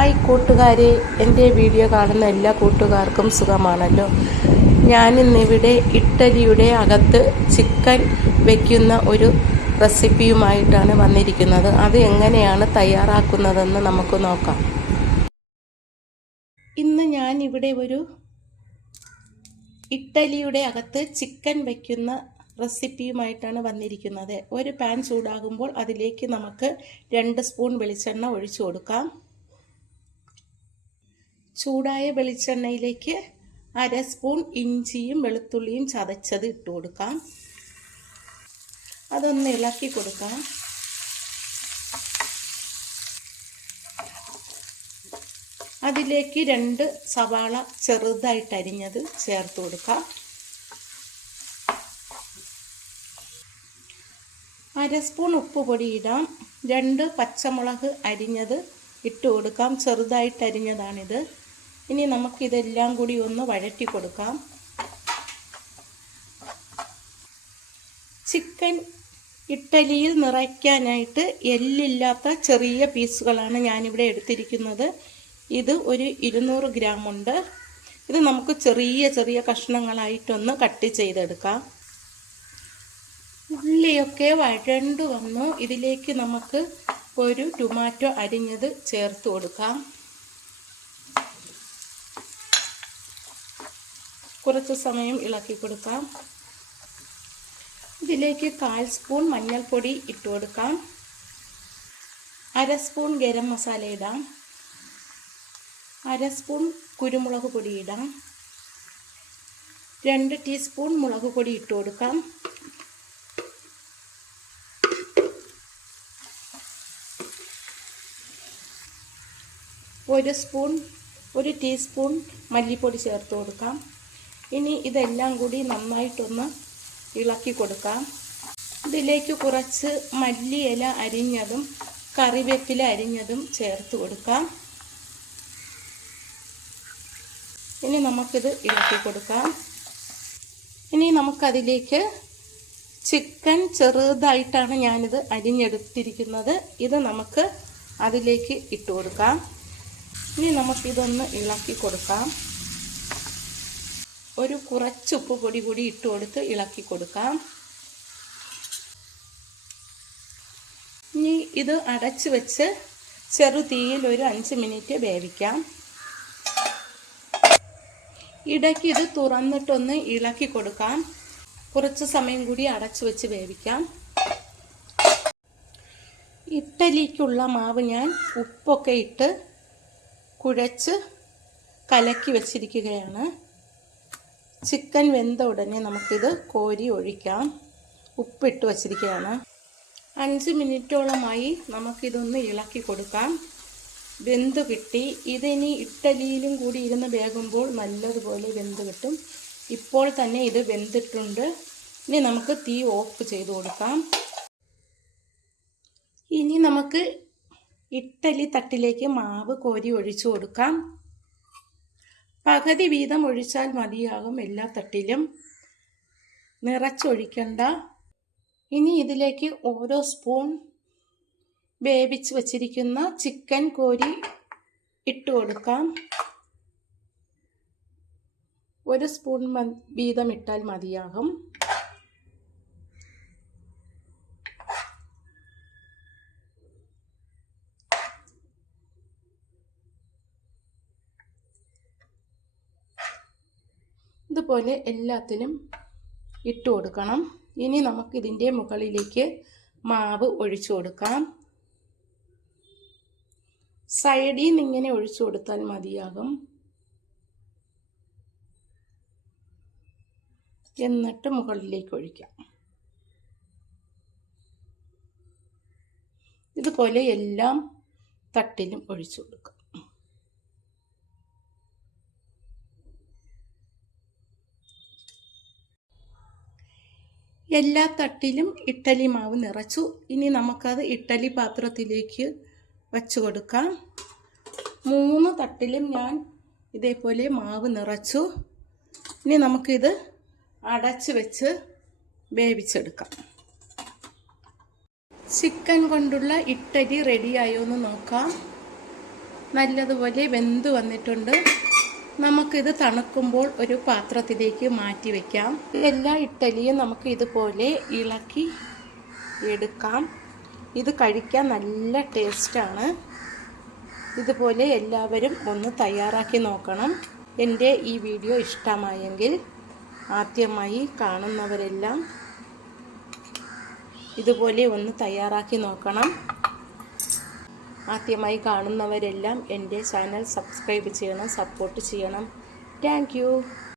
Hi കൂട്ടുകാരെ, എൻ്റെ video കാണുന്ന എല്ലാ കൂട്ടുകാർക്കും സുഖമാണല്ലോ. ഞാനിന്നിവിടെ ഇഡ്ഡലിയുടെ അകത്ത് ചിക്കൻ വയ്ക്കുന്ന ഒരു റെസിപ്പിയുമായിട്ടാണ് വന്നിരിക്കുന്നത്. അത് എങ്ങനെയാണ് തയ്യാറാക്കുന്നതെന്ന് നമുക്ക് നോക്കാം. ഇന്ന് ഞാനിവിടെ ഒരു ഇഡ്ഡലിയുടെ അകത്ത് ചിക്കൻ വയ്ക്കുന്ന റെസിപ്പിയുമായിട്ടാണ് വന്നിരിക്കുന്നത്. ഒരു പാൻ ചൂടാകുമ്പോൾ അതിലേക്ക് നമുക്ക് 2 സ്പൂൺ വെളിച്ചെണ്ണ ഒഴിച്ചു കൊടുക്കാം. ചൂടായ വെളിച്ചെണ്ണയിലേക്ക് 1/2 സ്പൂൺ ഇഞ്ചിയും വെളുത്തുള്ളിയും ചതച്ചത് ഇട്ട് കൊടുക്കാം. അതൊന്ന് ഇളക്കി കൊടുക്കാം. അതിലേക്ക് 2 സവാള ചെറുതായിട്ട് അരിഞ്ഞത് ചേർത്ത് കൊടുക്കാം. 1/2 സ്പൂൺ ഉപ്പ് പൊടി ഇടാം. 2 പച്ചമുളക് അരിഞ്ഞത് ഇട്ട് കൊടുക്കാം. ചെറുതായിട്ട് അരിഞ്ഞതാണിത്. ഇനി നമുക്കിതെല്ലാം കൂടി ഒന്ന് വഴറ്റി കൊടുക്കാം. ചിക്കൻ ഇഡ്ഡലിയിൽ നിറയ്ക്കാനായിട്ട് എല്ലില്ലാത്ത ചെറിയ പീസുകളാണ് ഞാനിവിടെ എടുത്തിരിക്കുന്നത്. ഇത് ഒരു 200 ഗ്രാം ഉണ്ട്. ഇത് നമുക്ക് ചെറിയ ചെറിയ കഷ്ണങ്ങളായിട്ടൊന്ന് കട്ട് ചെയ്തെടുക്കാം. ഉള്ളിയൊക്കെ വഴണ്ടു വന്നു. ഇതിലേക്ക് നമുക്ക് ഒരു ടൊമാറ്റോ അരിഞ്ഞത് ചേർത്ത് കൊടുക്കാം. കുറച്ച് സമയം ഇളക്കി കൊടുക്കാം. ഇതിലേക്ക് 1/4 സ്പൂൺ മഞ്ഞൾപ്പൊടി ഇട്ട് കൊടുക്കാം. 1/2 സ്പൂൺ ഗരം മസാല ഇടാം. 1/2 സ്പൂൺ കുരുമുളക് പൊടി ഇടാം. 2 ടീസ്പൂൺ മുളക് പൊടി ഇട്ട് കൊടുക്കാം. 1 ടീസ്പൂൺ മല്ലിപ്പൊടി ചേർത്ത് കൊടുക്കാം. ഇനി ഇതെല്ലാം കൂടി നന്നായിട്ടൊന്ന് ഇളക്കി കൊടുക്കാം. ഇതിലേക്ക് കുറച്ച് മല്ലിയില അരിഞ്ഞതും കറിവേപ്പില അരിഞ്ഞതും ചേർത്ത് കൊടുക്കാം. ഇനി നമുക്കിത് ഇളക്കി കൊടുക്കാം. ഇനി നമുക്കതിലേക്ക് ചിക്കൻ ചെറുതായിട്ടാണ് ഞാനിത് അരിഞ്ഞെടുത്തിരിക്കുന്നത്. ഇത് നമുക്ക് അതിലേക്ക് ഇട്ട് കൊടുക്കാം. ഇനി നമുക്കിതൊന്ന് ഇളക്കി കൊടുക്കാം. കുറച്ച് ഉപ്പ് പൊടി കൂടി ഇട്ട് കൊടുത്ത് ഇളക്കി കൊടുക്കാം. ഇനി ഇത് അടച്ച് വെച്ച് ചെറുതീയിൽ ഒരു 5 മിനിറ്റ് വേവിക്കാം. ഇടയ്ക്ക് ഇത് തുറന്നിട്ടൊന്ന് ഇളക്കി കൊടുക്കാം. കുറച്ച് സമയം കൂടി അടച്ചു വെച്ച് വേവിക്കാം. ഇഡ്ഡലിക്കുള്ള മാവ് ഞാൻ ഉപ്പൊക്കെ ഇട്ട് കുഴച്ച് കലക്കി വെച്ചിരിക്കുകയാണ്. ചിക്കൻ വെന്ത ഉടനെ നമുക്കിത് കോരി ഒഴിക്കാം. ഉപ്പിട്ട് വച്ചിരിക്കുകയാണ്. 5 മിനിറ്റോളമായി നമുക്കിതൊന്ന് ഇളക്കി കൊടുക്കാം. വെന്ത് കിട്ടി. ഇതിനി ഇഡ്ഡലിയിലും കൂടി ഇരുന്ന് വേകുമ്പോൾ നല്ലതുപോലെ വെന്ത് കിട്ടും. ഇപ്പോൾ തന്നെ ഇത് വെന്തിട്ടുണ്ട്. ഇനി നമുക്ക് തീ ഓഫ് ചെയ്ത് കൊടുക്കാം. ഇനി നമുക്ക് ഇഡ്ഡലി തട്ടിലേക്ക് മാവ് കോരി ഒഴിച്ചു കൊടുക്കാം. പകുതി വീതം ഒഴിച്ചാൽ മതിയാകും. എല്ലാ തട്ടിലും നിറച്ചൊഴിക്കണ്ട. ഇനി ഇതിലേക്ക് ഓരോ സ്പൂൺ വേവിച്ച് വച്ചിരിക്കുന്ന ചിക്കൻ കോരി ഇട്ട് കൊടുക്കാം. 1 സ്പൂൺ വീതം ഇട്ടാൽ മതിയാകും. ഇതുപോലെ എല്ലാത്തിനും ഇട്ട് കൊടുക്കണം. ഇനി നമുക്കിതിൻ്റെ മുകളിലേക്ക് മാവ് ഒഴിച്ചു കൊടുക്കാം. സൈഡിൽ നിന്ന് ഇങ്ങനെ ഒഴിച്ചു കൊടുത്താൽ മതിയാകും. എന്നിട്ട് മുകളിലേക്ക് ഒഴിക്കാം. ഇതുപോലെ എല്ലാം തട്ടിലും ഒഴിച്ചു കൊടുക്കാം. എല്ലാ തട്ടിലും ഇഡ്ഡലി മാവ് നിറച്ചു. ഇനി നമുക്കത് ഇഡ്ഡലി പാത്രത്തിലേക്ക് വച്ചു കൊടുക്കാം. 3 തട്ടിലും ഞാൻ ഇതേപോലെ മാവ് നിറച്ചു. ഇനി നമുക്കിത് അടച്ച് വെച്ച് വേവിച്ചെടുക്കാം. ചിക്കൻ കൊണ്ടുള്ള ഇഡ്ഡലി റെഡിയായോ എന്ന് നോക്കാം. നല്ലതുപോലെ വെന്ത് വന്നിട്ടുണ്ട്. നമുക്കിത് തണുക്കുമ്പോൾ ഒരു പാത്രത്തിലേക്ക് മാറ്റി വയ്ക്കാം. എല്ലാ ഇഡ്ഡലിയും നമുക്ക് ഇതുപോലെ ഇളക്കി എടുക്കാം. ഇത് കഴിക്കാൻ നല്ല ടേസ്റ്റാണ്. ഇതുപോലെ എല്ലാവരും ഒന്ന് തയ്യാറാക്കി നോക്കണം. എൻ്റെ ഈ വീഡിയോ ഇഷ്ടമായെങ്കിൽ ആദ്യമായി കാണുന്നവരെല്ലാം ഇതുപോലെ ഒന്ന് തയ്യാറാക്കി നോക്കണം. ആദ്യമായി കാണുന്നവരെല്ലാം എൻ്റെ ചാനൽ സബ്സ്ക്രൈബ് ചെയ്യണം, സപ്പോർട്ട് ചെയ്യണം. Thank you.